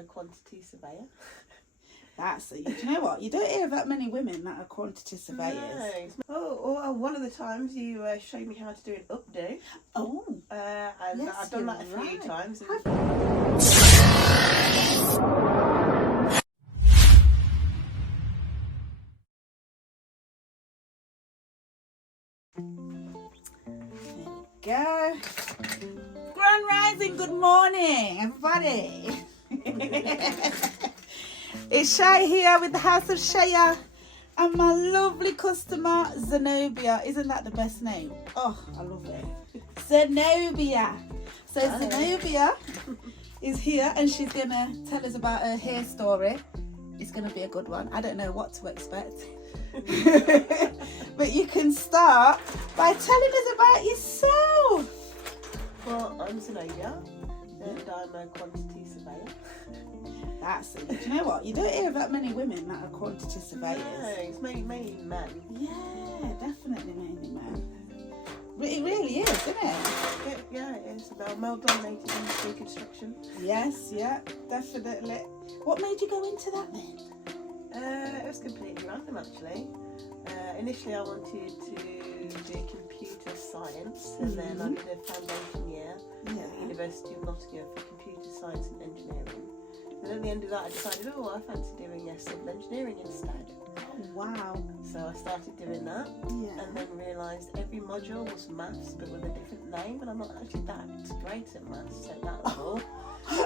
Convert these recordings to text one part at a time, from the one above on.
a quantity surveyor. Do you know what? You don't hear that many women that are quantity surveyors. No. One of the times you showed me how to do an updo. Oh. And yes, I've done that a few times. Go. Grand Rising, good morning, everybody. It's Shay here with the House of Shaya and my lovely customer, Zenobia. Isn't that the best name? Oh, I love it. Zenobia. So Zenobia is here and she's going to tell us about her hair story. It's going to be a good one. I don't know what to expect. But you can start by telling us about yourself. Well, I'm Zenobia and I'm a quantity surveyor. That's it. Do you know what? You don't hear that many women that are quantity surveyors. No, it's mainly men. Yeah, definitely mainly men. It really is, isn't it? Yeah, it is. About male-dominated industry construction. Yes, yeah, definitely. What made you go into that then? It was completely random, actually. Initially, I wanted to do computer science, and then I did a foundation year at the University of Nottingham for computer science and engineering. And at the end of that, I decided, I fancy doing civil engineering instead. Oh, wow. So I started doing that, and then realised every module was maths, but with a different name, and I'm not actually that great at maths, so that was all. I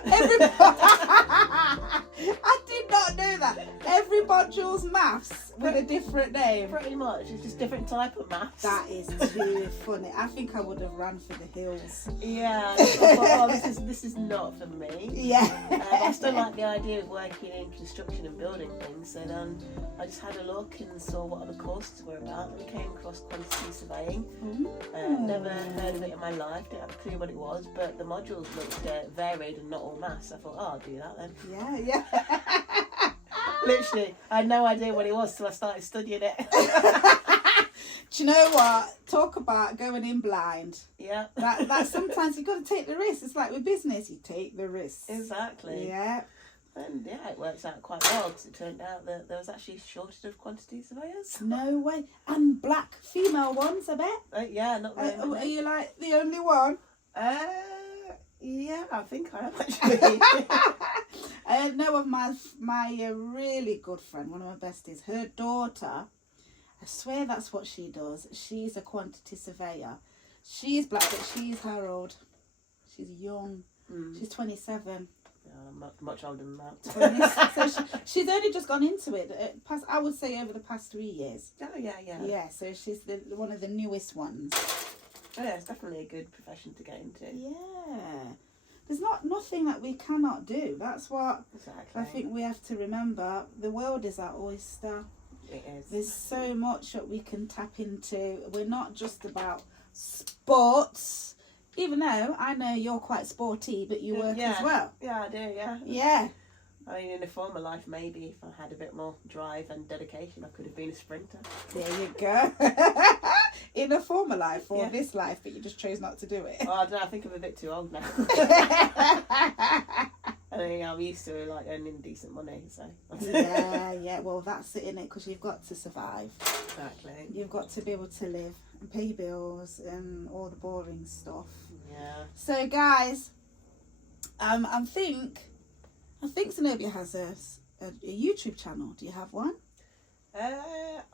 did not know that. Every module's maths with a different name. Pretty much, it's just different type of maths. That is too funny. I think I would have ran for the hills. Yeah, I thought, this is not for me. Yeah. I still like the idea of working in construction and building things, so then I just had a look and saw what other courses were about, and came across quantity surveying. Never heard of it in my life, didn't have a clue what it was, but the modules looked varied and not all maths. I thought, I'll do that then. Yeah. Literally, I had no idea what it was till I started studying it. Do you know what? Talk about going in blind. Yeah. That sometimes you've got to take the risk. It's like with business, you take the risk. Exactly. Yeah. And yeah, it works out quite well because it turned out that there was actually a shortage of quantity surveyors. No way. And black female ones, I bet. Yeah, not really. Are you like the only one? Yeah, I think I am actually. I know of my really good friend, one of my besties, her daughter, I swear that's what she does. She's a quantity surveyor. She's black, but she's how old? She's young. She's 27. Yeah, I'm much older than that. So she's only just gone into it. I would say over the past 3 years. Oh, yeah. Yeah, so she's one of the newest ones. Oh, yeah, it's definitely a good profession to get into. Yeah. There's nothing that we cannot do. That's what exactly. I think we have to remember. The world is our oyster. It is. There's so much that we can tap into. We're not just about sports, even though I know you're quite sporty, but you work as well. Yeah, I do, yeah. Yeah. I mean, in a former life, maybe if I had a bit more drive and dedication, I could have been a sprinter. There you go. In a former life or this life, but you just chose not to do it. Oh, I don't know, I think I'm a bit too old now. I mean, I'm used to earning decent money, so. Yeah, well, that's it, innit? Because you've got to survive. Exactly. You've got to be able to live and pay bills and all the boring stuff. Yeah. So, guys, I think Zenobia has a YouTube channel. Do you have one?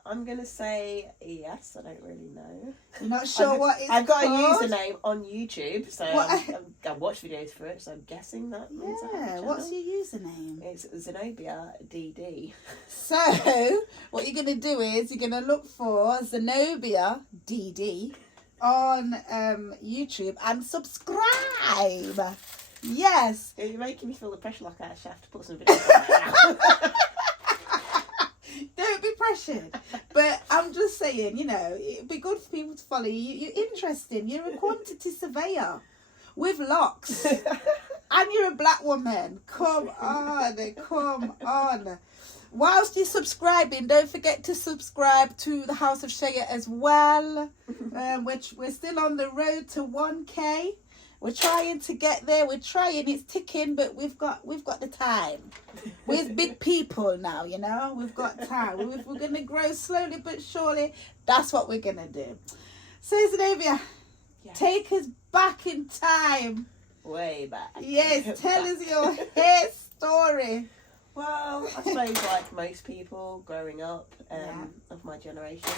I'm going to say yes. I don't really know. You're not sure what it's I've got called? a username on YouTube, so I watch videos for it, so I'm guessing that means I have a channel. What's your username? It's Zenobia DD. So, what you're going to do is you're going to look for Zenobia DD on YouTube and subscribe. Yes. You're making me feel the pressure like I actually have to put some videos on right now. Don't be pressured. But I'm just saying, it'd be good for people to follow you. You're interesting. You're a quantity surveyor with locks. And you're a black woman. Come on. Whilst you're subscribing, don't forget to subscribe to the House of Shaya as well. Which we're still on the road to 1K. We're trying to get there. We're trying. It's ticking, but we've got the time. We're big people now, you know. We've got time. We're gonna grow slowly but surely. That's what we're gonna do. So Zenobia, take us back in time. Way back. Yes, tell us your hair story. Well, I suppose like most people growing up of my generation,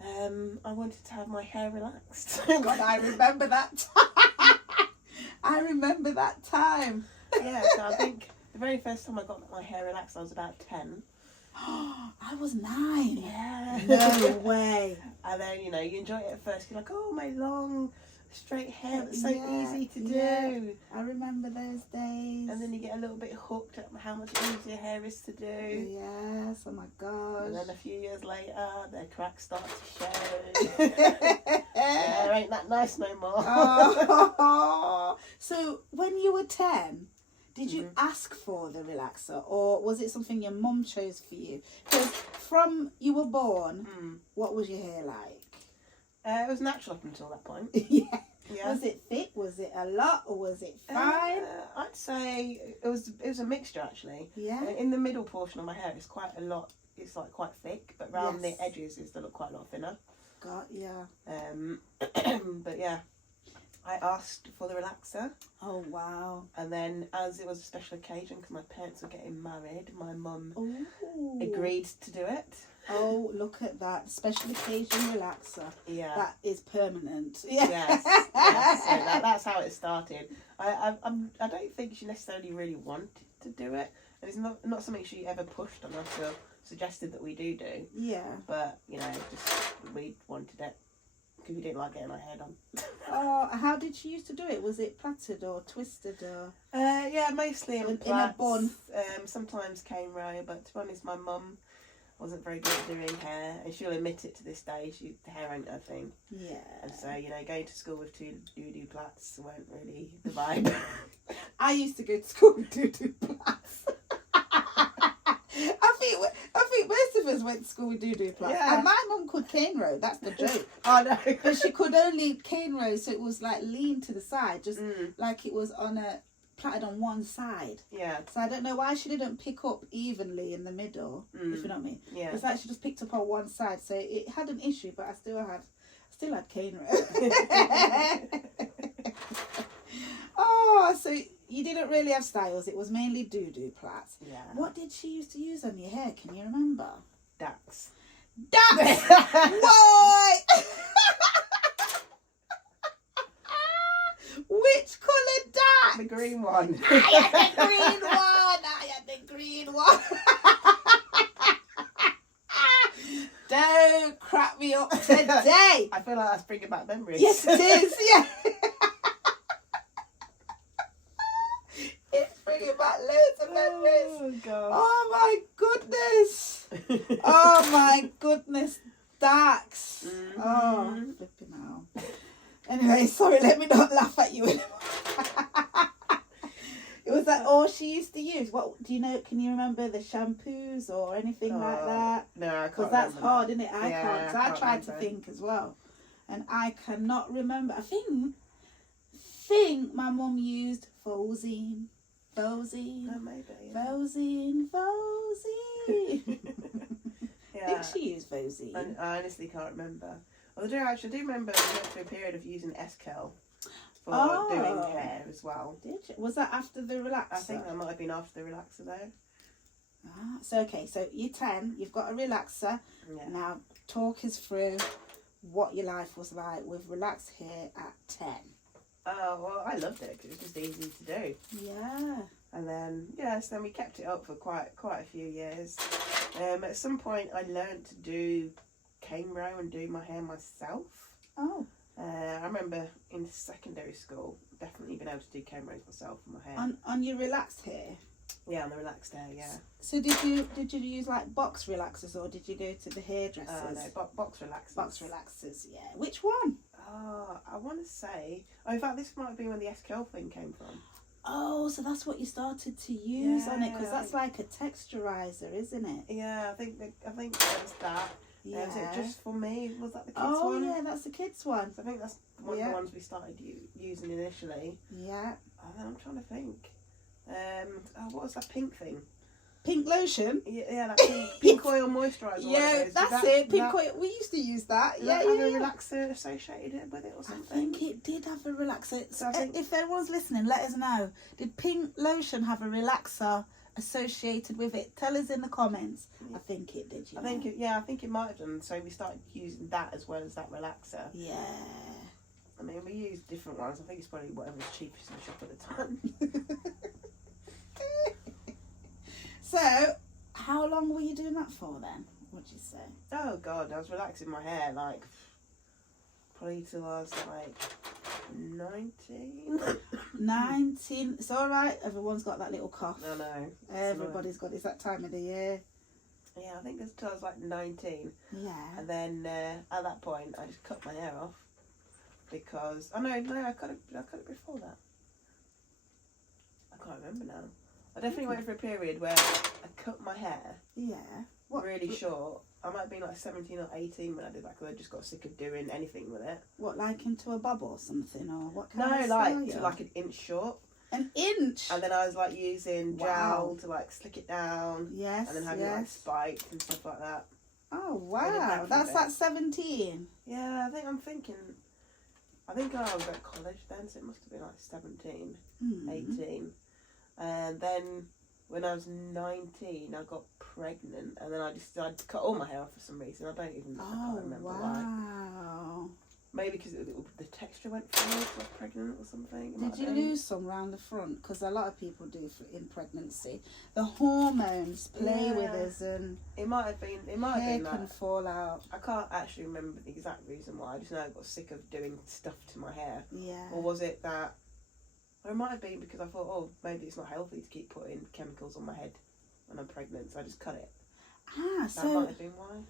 I wanted to have my hair relaxed. God, I remember that time. I remember that time. Yeah, so I think the very first time I got my hair relaxed, I was about 10. I was 9. Yeah. No way. And then, you know, you enjoy it at first. You're like, oh, my long, straight hair. That's so easy to do. Yeah. I remember those days. And then you get a little bit hooked at how much easier hair is to do. Yes, oh my gosh. And then a few years later, the cracks start to show. Yeah, ain't that nice no more. Oh. So when you were 10, did you ask for the relaxer, or was it something your mum chose for you? Because from you were born, what was your hair like? It was natural up until that point. Yeah. Yeah. Was it thick? Was it a lot, or was it fine? I'd say it was a mixture actually. Yeah. In the middle portion of my hair, it's quite a lot. It's like quite thick, but around the edges, it's look quite a lot thinner. Got ya. But yeah, I asked for the relaxer. Oh wow. And then, as it was a special occasion, because my parents were getting married, my mum Ooh. agreed to do it. Oh, look at that. Special occasion relaxer. Yeah. That is permanent. Yes. Yes. So that's how it started. I don't think she necessarily really wanted to do it. And it's not something she ever pushed on us or suggested that we do. Yeah. But, you know, just we wanted it. Because we didn't like getting our hair done. Oh, how did she used to do it? Was it plaited or twisted or? Yeah, mostly in a bun. Sometimes cainrow, but to be honest, my mum wasn't very good at doing hair, and she'll admit it to this day. The hair ain't her thing. Yeah. And so, you know, going to school with 2 Doodoo Plaits weren't really the vibe. I used to go to school with Doodoo Plaits. I think most of us went to school with Doodoo Plaits. Yeah. And my mum could cainrow. That's the joke. Oh no. Because she could only cainrow, so it was like lean to the side, just like it was plaited on one side. Yeah. So I don't know why she didn't pick up evenly in the middle, if you know what I mean. Yeah. It's like she just picked up on one side, so it had an issue, but I still had cainrow. Oh, so you didn't really have styles. It was mainly Doodoo Plaits. Yeah. What did she used to use on your hair? Can you remember? Dax. Why? Which colour Dax? The green one. I had the green one. Don't crap me up today. I feel like that's bringing back memories. Yes, it is. Yeah. It's bringing back loads of memories. Oh, God. Oh, my goodness. Oh, my goodness. Dax. Mm-hmm. Oh, flipping out. Anyway, sorry, let me not laugh at you anymore. Was that all she used to use? What do you know? Can you remember the shampoos or anything like that? No, I can't. Because that's hard, isn't it? I Yeah, can't. So I tried remember. to think as well, and I cannot remember. I think my mum used Fozine. Oh, maybe. Yeah. Fozine. Yeah. I think she used Fozine. I honestly can't remember. Well, I do remember we went through a period of using Eskel for doing hair as well. Did you? Was that after the relaxer? I think that might have been after the relaxer though. So you're 10, you've got a relaxer. Yeah. Now talk us through what your life was like with relaxed hair at 10. Oh, well, I loved it because it was just easy to do. Yeah. And then, so then we kept it up for quite a few years. At some point I learned to do cainrow and do my hair myself. Oh. I remember in secondary school definitely being able to do cainrows myself on my hair. On your relaxed hair? Yeah, on the relaxed hair, yeah. So did you use like box relaxers, or did you go to the hairdressers? No, box relaxers. Box relaxers, yeah. Which one? I want to say... Oh, in fact, this might be when the SQL thing came from. Oh, so that's what you started to use on it, because that's like a texturizer, isn't it? Yeah, I think it was that. Yeah. Was it just for me? Was that the kids Oh, one? yeah, that's the kids one. So I think that's one of the ones we started using initially. Yeah. And then I'm trying to think. What was that pink thing? Pink lotion? Yeah, that pink oil moisturiser. Yeah, that's it. Pink oil. We used to use that. Yeah, Have a relaxer associated with it or something? I think it did have a relaxer. So if anyone's listening, let us know. Did pink lotion have a relaxer associated with it? Tell us in the comments. Yeah. I think it did. I think it might have done. So we started using that as well as that relaxer. Yeah. I mean, we used different ones. I think it's probably whatever's cheapest in the shop at the time. So, how long were you doing that for then? What'd you say? Oh God, I was relaxing my hair like probably till I was like 19. 19. It's all right. Everyone's got that little cough. I know. Everybody's got. It's that time of the year. Yeah, I think it's till I was like 19. Yeah. And then at that point, I just cut my hair off because I cut it before that. I can't remember now. I definitely went for a period where I cut my hair. Yeah. What? Really short. I might have been like 17 or 18 when I did that because I just got sick of doing anything with it. What, like into a bob or something, or what kind of No, like style? to like an inch short. An inch. And then I was like using gel Wow. to like slick it down. Yes. And then having like spikes and stuff like that. Oh I did wow, that for a that's bit. at 17. Yeah, I think I was at college then, so it must have been like 17, 18. And then when I was 19, I got pregnant, and then I decided to cut all my hair off for some reason. I can't remember why. Wow. Maybe because the texture went funny if I was pregnant or something. Did you lose some round the front? Because a lot of people do in pregnancy. The hormones play with us, and it might have been hair that. can fall out. I can't actually remember the exact reason why. I just know I got sick of doing stuff to my hair. Yeah. Or was it that? Or it might have been because I thought, oh, maybe it's not healthy to keep putting chemicals on my head when I'm pregnant, so I just cut it. That might have been why.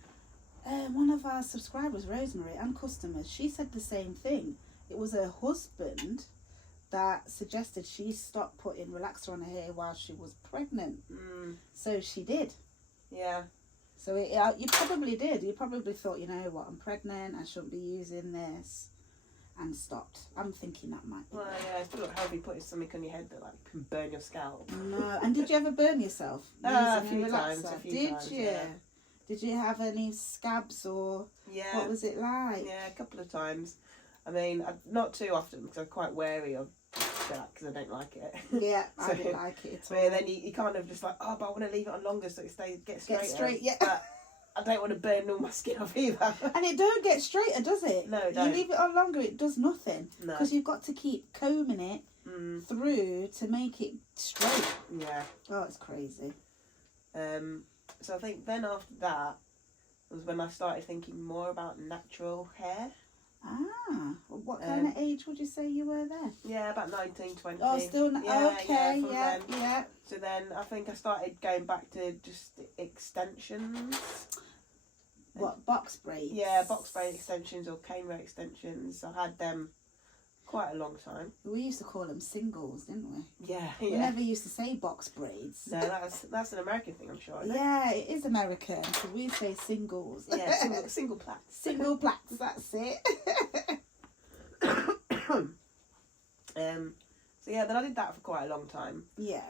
One of our subscribers, Rosemary, and customers, she said the same thing. It was her husband that suggested she stop putting relaxer on her hair while she was pregnant. So she did. Yeah. So you probably did. You probably thought, you know what, I'm pregnant, I shouldn't be using this, and stopped. I'm thinking that might be. Well, yeah, it's still not healthy putting something on your head that like can burn your scalp. No. And did you ever burn yourself? A using few times. Did you? Yeah. Did you have any scabs or what was it like? Yeah, a couple of times. I mean, not too often because I'm quite wary of that because I don't like it. Yeah, I didn't like it at all. But then you kind of just like, oh, but I want to leave it on longer so it gets straighter. Get straight, yeah. But I don't want to burn all my skin off either. And it don't get straighter, does it? No, it You don't. leave it on longer, it does nothing. No. Because you've got to keep combing it through to make it straight. Yeah. Oh, it's crazy. So I think then after that was when I started thinking more about natural hair. Ah, well, what kind of age would you say you were there? Yeah, about 19, 20. Oh, still okay, yeah. So then I think I started going back to just extensions. What, box braids? Yeah, box braid extensions or cainrow extensions. I had them quite a long time. We used to call them singles, didn't we? Yeah, We never used to say box braids. No, that's an American thing, I'm sure. Yeah, it is American. So we say singles. Yeah, single plaits. Single plaits, that's it. So yeah, then I did that for quite a long time. Yeah.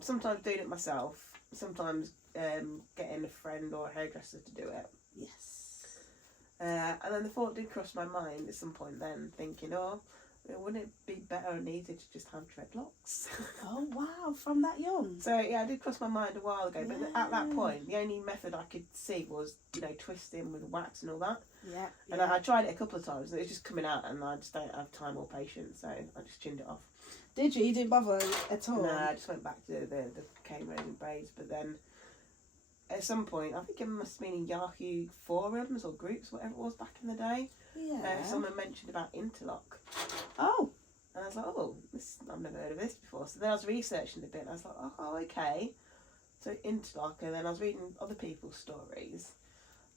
Sometimes doing it myself. Sometimes getting a friend or a hairdresser to do it. Yes. And then the thought did cross my mind at some point then, thinking, oh, wouldn't it be better and easier to just have dreadlocks? Oh, wow, from that young. So, yeah, it did cross my mind a while ago. But at that point, the only method I could see was, twisting with wax and all that. Yeah. And I tried it a couple of times, and it was just coming out, and I just don't have time or patience, so I just chinned it off. Did you? You didn't bother at all? No, I just went back to the cainrows and braids, but then at some point, I think it must have been in Yahoo forums or groups, whatever it was back in the day. Yeah. Someone mentioned about interlock. Oh. And I was like, oh, I've never heard of this before. So then I was researching a bit, and I was like, oh, okay. So interlock, and then I was reading other people's stories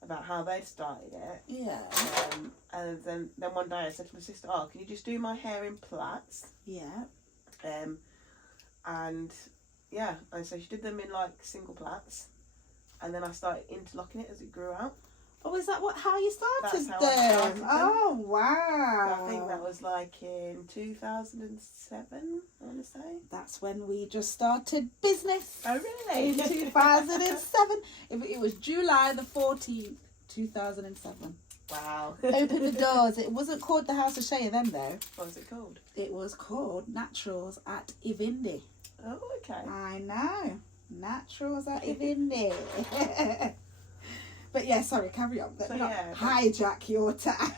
about how they'd started it. Yeah. And then one day I said to my sister, oh, can you just do my hair in plaits? Yeah. And yeah, and so she did them in like single plaits, and then I started interlocking it as it grew out. Oh, is that how you started That's how them? I started them. Oh, So wow. I think that was like in 2007, I want to say. That's when we just started business. Oh, really? In 2007. It was July the 14th, 2007. Wow. Opened the doors. It wasn't called the House of Shea then, though. What was it called? It was called Naturals at Ivindi. Oh, okay. I know. Naturals at Ivindi. But yeah, sorry, carry on. Let me not hijack your time.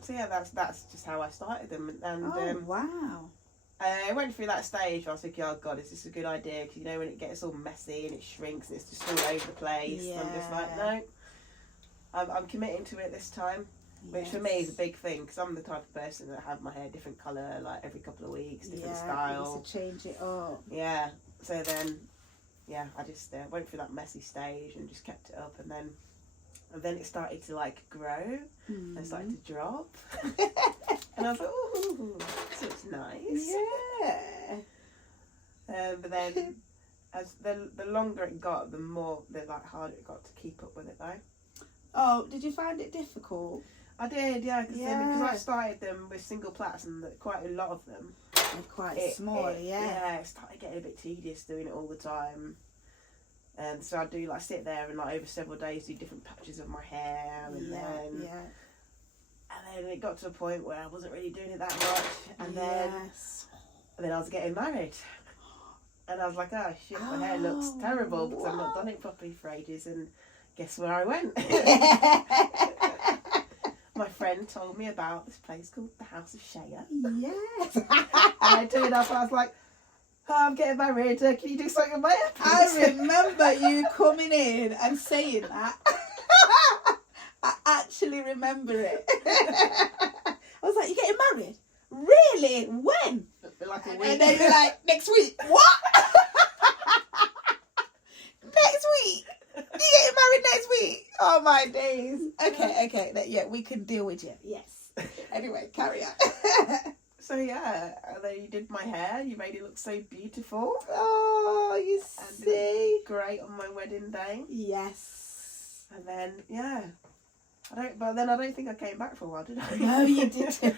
So yeah, that's just how I started them. And wow. I went through that stage where I was thinking, oh God, is this a good idea? Because you know when it gets all messy and it shrinks and it's just all over the place. Yeah. And I'm just like, no, I'm committing to it this time. Which for me is a big thing because I'm the type of person that have my hair different colour like every couple of weeks, different style. You used to change it up. Yeah. So then, yeah, I just went through that messy stage and just kept it up, and then it started to like grow and started to drop, and I was like, oh, this looks nice. Yeah. But then, as the longer it got, the harder it got to keep up with it though. Oh, did you find it difficult? I did, yeah, because I started them with single plaits and quite a lot of them. They're quite small, Yeah, it started getting a bit tedious doing it all the time. And so I'd do like sit there and like over several days do different patches of my hair, and then it got to a point where I wasn't really doing it that much, and then I was getting married. And I was like, oh shit, my hair looks terrible because I've not done it properly for ages, and guess where I went? My friend told me about this place called the House of Shea. Yes. And I turned up and I was like, oh, I'm getting married. Can you do something with my hair, please? I remember you coming in and saying that. I actually remember it. I was like, you're getting married? Really? When? Like a week. And then you're like, next week. What? Next week? You getting married next week? Oh my days. Okay. Yeah, we can deal with you. Yes. Anyway, carry on. So yeah, and then you did my hair. You made it look so beautiful. Oh, you see. Great on my wedding day. Yes. And then I don't think I came back for a while, did I? No, you didn't.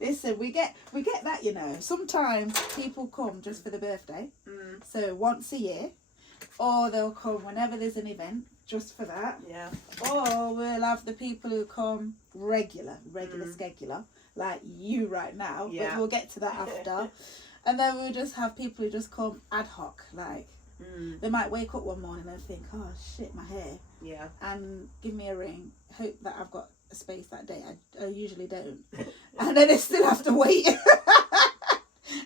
Listen, we get that, you know. Sometimes people come just for the birthday. So once a year. Or they'll come whenever there's an event, just for that. Yeah. Or we'll have the people who come regular scheduler, like you right now. Yeah. But we'll get to that after. And then we'll just have people who just come ad hoc, like they might wake up one morning and think, oh shit, my hair. Yeah. And give me a ring. Hope that I've got a space that day. I usually don't. And then they still have to wait.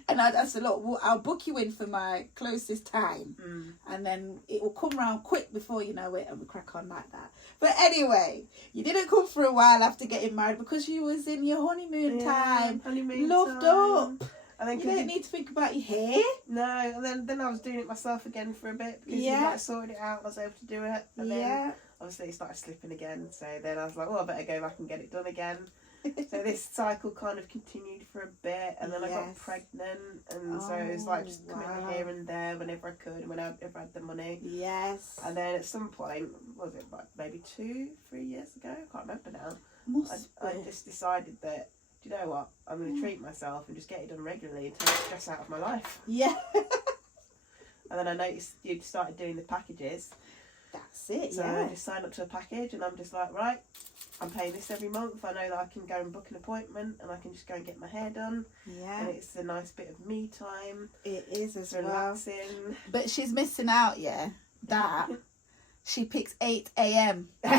And I said, look, I'll book you in for my closest time. And then it will come round quick before you know it, and we crack on like that. But anyway, you didn't come for a while after getting married because you was in your honeymoon time. Loved up. And then you didn't need to think about your hair. No, and then I was doing it myself again for a bit because you like sorted it out. I was able to do it. And then obviously it started slipping again. So then I was like, I better go back and get it done again. So this cycle kind of continued for a bit, and then I got pregnant, and so it was like just coming here and there whenever I could, whenever I had the money. Yes. And then at some point, was it like maybe 2-3 years ago? I can't remember now. I just decided that, do you know what? I'm going to treat myself and just get it done regularly and take the stress out of my life. Yeah. And then I noticed you'd started doing the packages. That's it, so I just signed up to a package, and I'm just like, right, I'm paying this every month. I know that I can go and book an appointment, and I can just go and get my hair done. Yeah. And it's a nice bit of me time. It is as well. Relaxing. But she's missing out, that she picks 8 a.m. You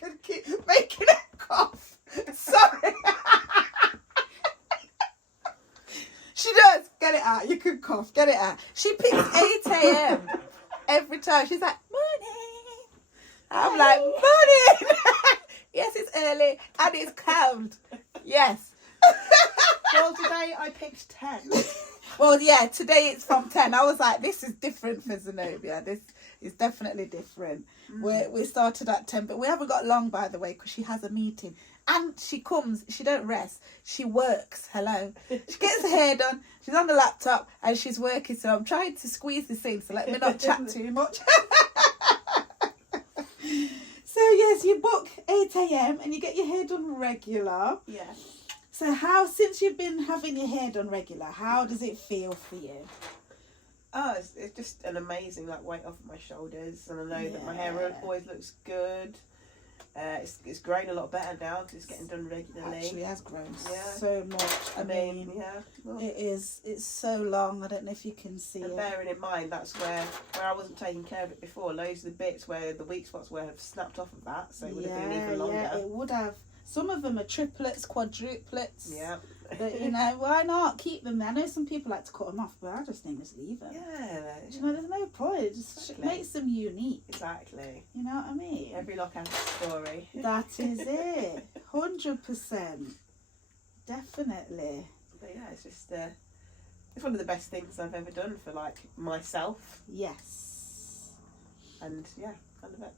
could keep making a cough. Sorry. She does. Get it out. You can cough. Get it out. She picks 8 a.m. every time. She's like, morning. I'm like, morning. Yes, it's early and it's cold. Yes. Well, today I picked 10. Well, yeah, today it's from 10. I was like, this is different for Zenobia. This is definitely different. We started at 10, but we haven't got long, by the way, because she has a meeting. And she comes, she don't rest, she works, hello. She gets her hair done, she's on the laptop, and she's working, so I'm trying to squeeze this in, so let me not chat too much. yes, you book 8 a.m. and you get your hair done regular. Yeah. So since you've been having your hair done regular, how does it feel for you? Oh, it's just an amazing weight off my shoulders, and I know that my hair always looks good. It's growing a lot better now because it's getting done regularly. Actually, it has grown so much. I mean, well, it's so long. I don't know if you can see it. Bearing in mind that's where I wasn't taking care of it before. Loads of the bits where the weak spots were have snapped off of that, so it would have been even longer. Yeah, it would have. Some of them are triplets, quadruplets. Yeah. But why not keep them? I know some people like to cut them off, but I just think just leave them. Yeah. There's no point. It just makes them unique. Exactly. You know what I mean? Every lock has a story. That is it. 100%. Definitely. But yeah, it's just it's one of the best things I've ever done for myself. Yes. And yeah, I love it.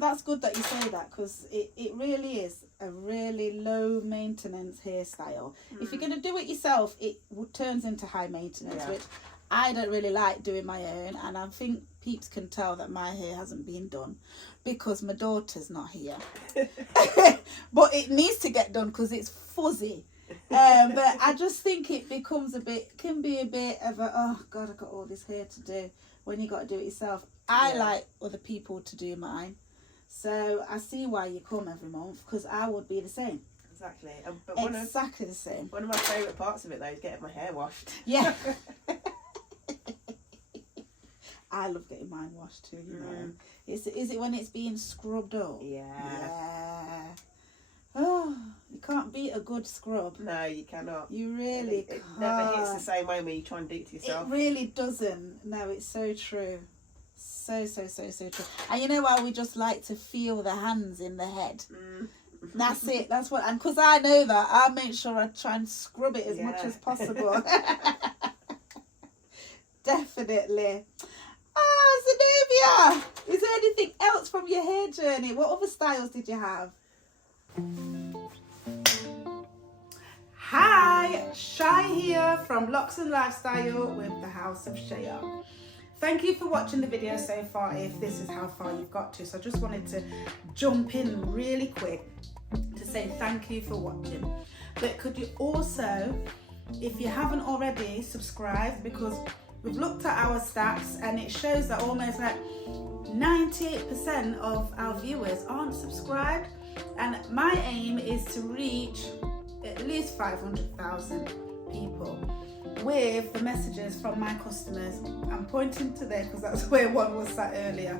That's good that you say that, because it really is a really low maintenance hairstyle. If you're going to do it yourself, it turns into high maintenance, which I don't really like doing my own, and I think peeps can tell that my hair hasn't been done because my daughter's not here. But it needs to get done because it's fuzzy. But I just think it can be a bit of a, oh God, I've got all this hair to do, when you got to do it yourself. I like other people to do mine. So I see why you come every month, because I would be the same. Exactly. Exactly the same. One of my favourite parts of it, though, is getting my hair washed. Yeah. I love getting mine washed too, you know. Is it when it's being scrubbed up? Yeah. Oh, you can't beat a good scrub. No, you cannot. You really can't. It never hits the same way when you try and do it to yourself. It really doesn't. No, it's so true. So true. And you know why we just like to feel the hands in the head? That's it. That's what. And because I know that, I make sure I try and scrub it as much as possible. Definitely. Zenobia, is there anything else from your hair journey? What other styles did you have? Hi, Shy here from Locs and Lifestyle with the House of Shea. Thank you for watching the video so far, if this is how far you've got to. So I just wanted to jump in really quick to say thank you for watching. But could you also, if you haven't already, subscribe, because we've looked at our stats and it shows that almost 98% of our viewers aren't subscribed. And my aim is to reach at least 500,000 people with the messages from my customers. I'm pointing to there because that's where one was sat earlier.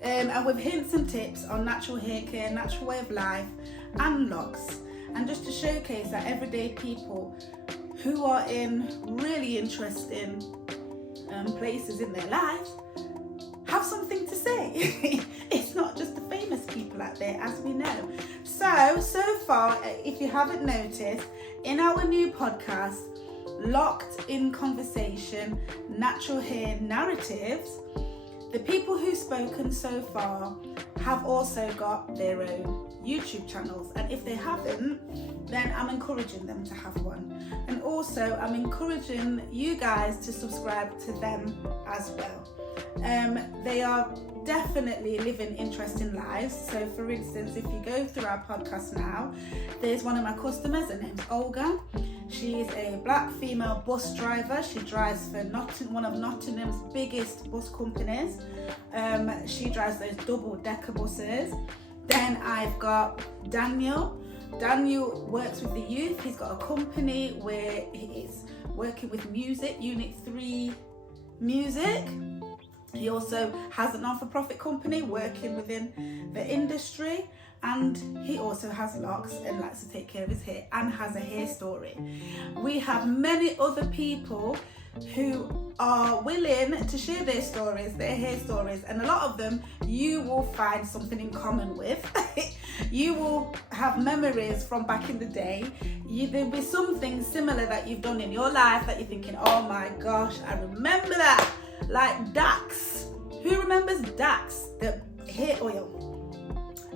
And with hints and tips on natural hair care, natural way of life and locks. And just to showcase that everyday people who are in really interesting places in their lives have something to say. It's not just the famous people out there, as we know. So far, if you haven't noticed, in our new podcast, Locked in Conversation, Natural Hair Narratives, the people who've spoken so far have also got their own YouTube channels. And if they haven't, then I'm encouraging them to have one. And also, I'm encouraging you guys to subscribe to them as well. They are definitely living interesting lives. So for instance, if you go through our podcast now, there's one of my customers, her name's Olga. She's a black female bus driver. She drives for one of Nottingham's biggest bus companies. She drives those double-decker buses. Then I've got Daniel. Daniel works with the youth. He's got a company where he's working with music, Unit 3 Music. He also has a non-for-profit company working within the industry, and he also has locks and likes to take care of his hair and has a hair story. We have many other people who are willing to share their stories, their hair stories, and a lot of them you will find something in common with. You will have memories from back in the day. There'll be something similar that you've done in your life that you're thinking, oh my gosh, I remember that. Like Dax. Who remembers Dax, the hair oil?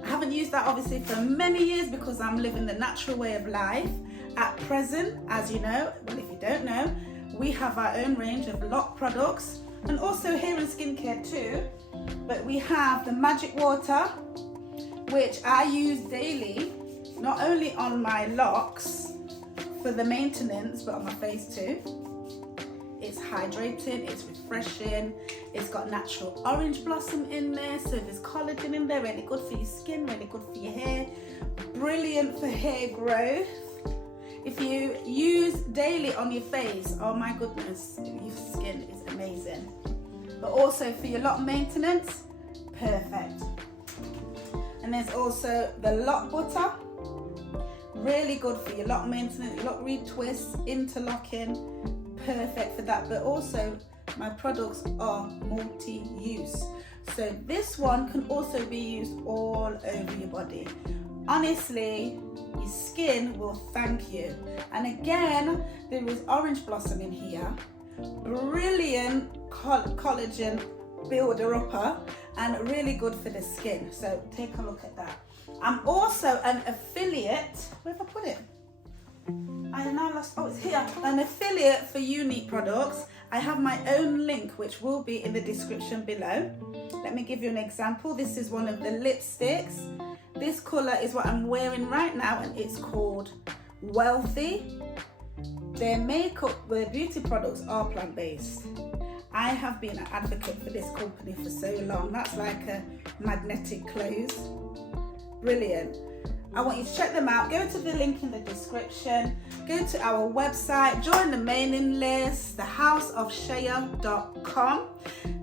I haven't used that obviously for many years because I'm living the natural way of life. At present, as you know, well, if you don't know, we have our own range of lock products and also hair and skincare too. But we have the magic water, which I use daily, not only on my locks for the maintenance, but on my face too. It's hydrating, it's refreshing, it's got natural orange blossom in there, so there's collagen in there, really good for your skin, really good for your hair, brilliant for hair growth. If you use daily on your face, oh my goodness, your skin is amazing. But also for your lock maintenance, perfect. And there's also the lock butter, really good for your lock maintenance, lock retwists, interlocking, perfect for that. But also my products are multi-use, so this one can also be used all over your body. Honestly, your skin will thank you. And again, there is orange blossom in here, brilliant collagen builder upper, and really good for the skin. So take a look at that. I'm also an affiliate. Where have I put it? I now lost. Oh, it's here. An affiliate for Unique Products. I have my own link, which will be in the description below. Let me give you an example. This is one of the lipsticks. This colour is what I'm wearing right now, and it's called Wealthy. Their makeup, their beauty products are plant-based. I have been an advocate for this company for so long. That's like a magnetic close. Brilliant. I want you to check them out. Go to the link in the description. Go to our website. Join the mailing list, thehouseofshea.com.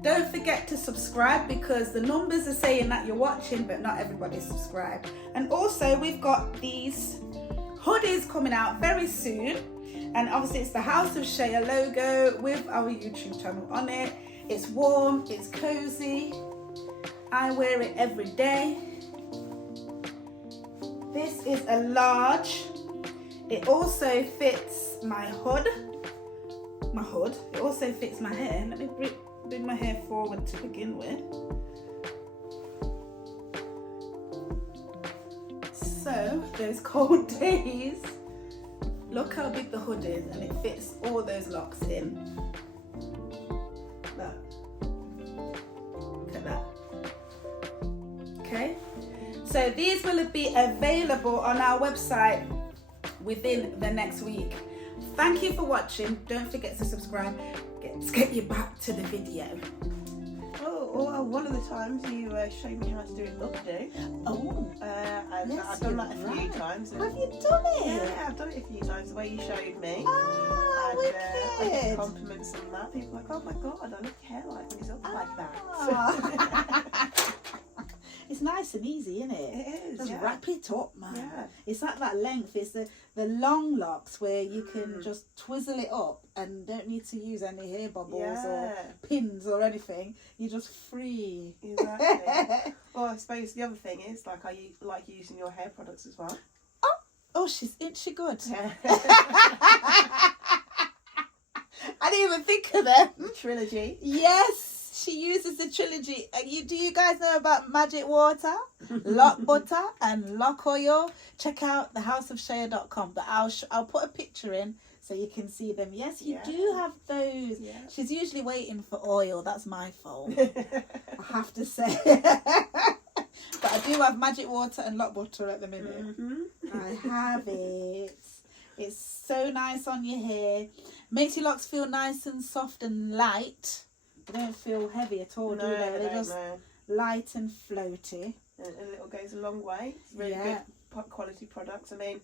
Don't forget to subscribe, because the numbers are saying that you're watching, but not everybody's subscribed. And also, we've got these hoodies coming out very soon. And obviously, it's the House of Shea logo with our YouTube channel on it. It's warm, it's cozy. I wear it every day. This is a large. It also fits my hood. It also fits my hair. Let me bring my hair forward to begin with. So those cold days, look how big the hood is, and it fits all those locks in. Look at that. Okay. So these will be available on our website within the next week. Thank you for watching. Don't forget to subscribe. Let's get you back to the video. Oh, one of the times you showed me how to do a look do. Oh, I've done that a few times. Have you done it? Yeah, I've done it a few times, the way you showed me. Ah, and I wicked. get compliments on that. People are like, oh my god, I love your hair like when it's up like that. It's nice and easy, isn't it? It is, Just yeah. wrap it up, man. Yeah. It's like that length. It's the long locks where you can just twizzle it up and don't need to use any hair bubbles or pins or anything. You're just free. Exactly. Well, I suppose the other thing is, like, I like using your hair products as well. Oh, isn't she good? Yeah. I didn't even think of them. Trilogy. Yes. She uses the trilogy. Do you guys know about magic water, lock butter, and lock oil? Check out thehouseofshea.com. But I'll put a picture in so you can see them. Yes, you do have those. Yeah. She's usually waiting for oil. That's my fault. I have to say. But I do have magic water and lock butter at the minute. I have it. It's so nice on your hair. Makes your locks feel nice and soft and light. They don't feel heavy at all, do they? They're just light and floaty. And it goes a long way. It's really good quality products. I mean,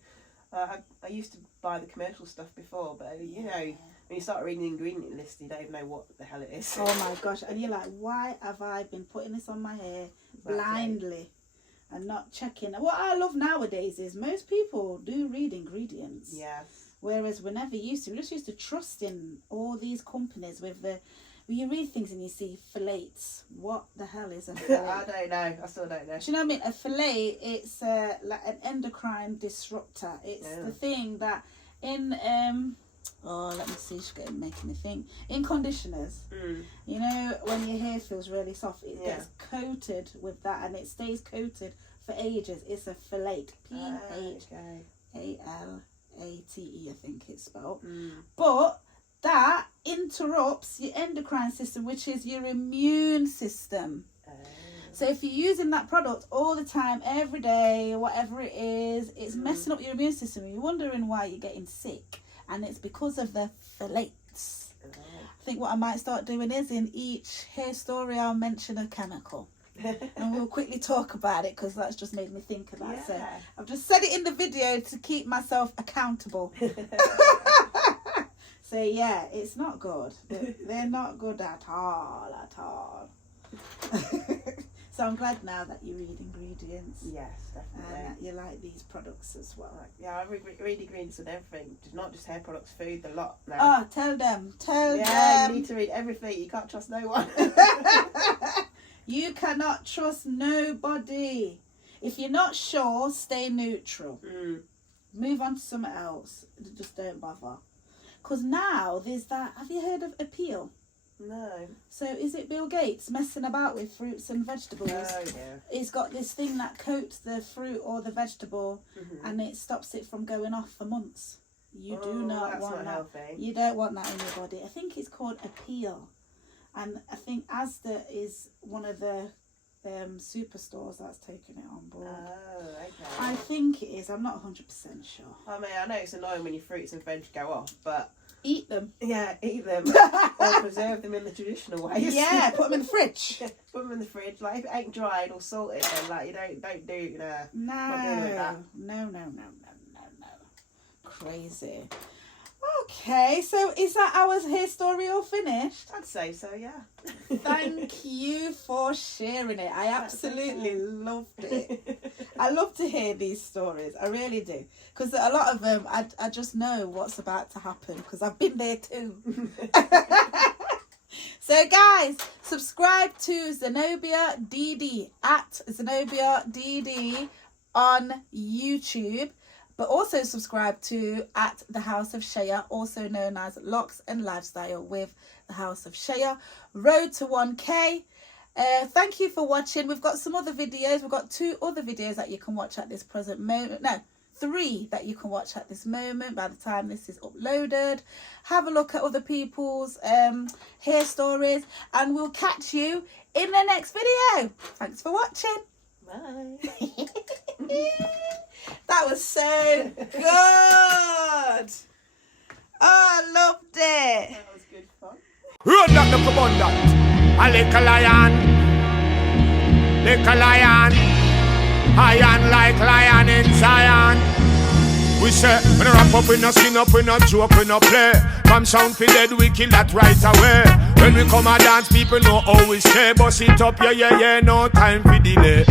I used to buy the commercial stuff before, but you know, when you start reading the ingredient list, you don't even know what the hell it is. Oh my gosh. And you're like, why have I been putting this on my hair blindly and not checking? What I love nowadays is most people do read ingredients. Yes. Whereas we never used to. We just used to trust in all these companies with the... You read things and you see phthalates. What the hell is a phthalate? I don't know. I still don't know. Do you know what I mean? A phthalate, it's like an endocrine disruptor. It's the thing that in let me see, she's making me think. In conditioners, you know, when your hair feels really soft, it gets coated with that, and it stays coated for ages. It's a phthalate. P-H-A-L-A-T-E, I think it's spelled. But that interrupts your endocrine system, which is your immune system. So if you're using that product all the time, every day, whatever it is, it's messing up your immune system. You're wondering why you're getting sick, and it's because of the phthalates. I think what I might start doing is in each hair story I'll mention a chemical. And we'll quickly talk about it because that's just made me think of that. So I've just said it in the video to keep myself accountable. So yeah, it's not good. They're not good at all. So I'm glad now that you read ingredients. Yes, definitely. And that you like these products as well. Yeah, I read ingredients and everything. Not just hair products, food, the lot now. Oh, tell them. Yeah, you need to read everything. You can't trust no one. You cannot trust nobody. If you're not sure, stay neutral. Move on to something else. Just don't bother. Because now there's that, have you heard of appeal? No. So is it Bill Gates messing about with fruits and vegetables? Oh, yeah. He's got this thing that coats the fruit or the vegetable and it stops it from going off for months. You do not want that. Healthy. You don't want that in your body. I think it's called appeal. And I think Asda is one of the superstores that's taken it on board. Oh, okay. I think it is. I'm not 100% sure. I mean, I know it's annoying when your fruits and veg go off, but... Eat them. Yeah, eat them. Or preserve them in the traditional ways. Yeah, put them in the fridge. Put them in the fridge. Like, if it ain't dried or salted, then, like, you don't do, No. Not doing with that. No. Crazy. Okay, so is that our hair story all finished? I'd say so, yeah. Thank you for sharing it. I absolutely loved it. I love to hear these stories. I really do. Because a lot of them, I just know what's about to happen because I've been there too. So guys, subscribe to Zenobia DD at Zenobia DD on YouTube. But also subscribe to at the House of Shea, also known as Locs and Lifestyle with the House of Shea. Road to 1K. Thank you for watching. We've got some other videos. We've got 2 other videos that you can watch at this present moment. No, 3 that you can watch at this moment by the time this is uploaded. Have a look at other people's hair stories. And we'll catch you in the next video. Thanks for watching. Bye. That was so good. Oh, I loved it. That was good fun. Road lock the abundant. A little lion, iron like lion in Zion. We say, when I wrap up, we no skin up, we no joke, we no play. From sound for dead, we kill that right away. When we come and dance, people know how we stay. Bust it up, yeah, no time for delay.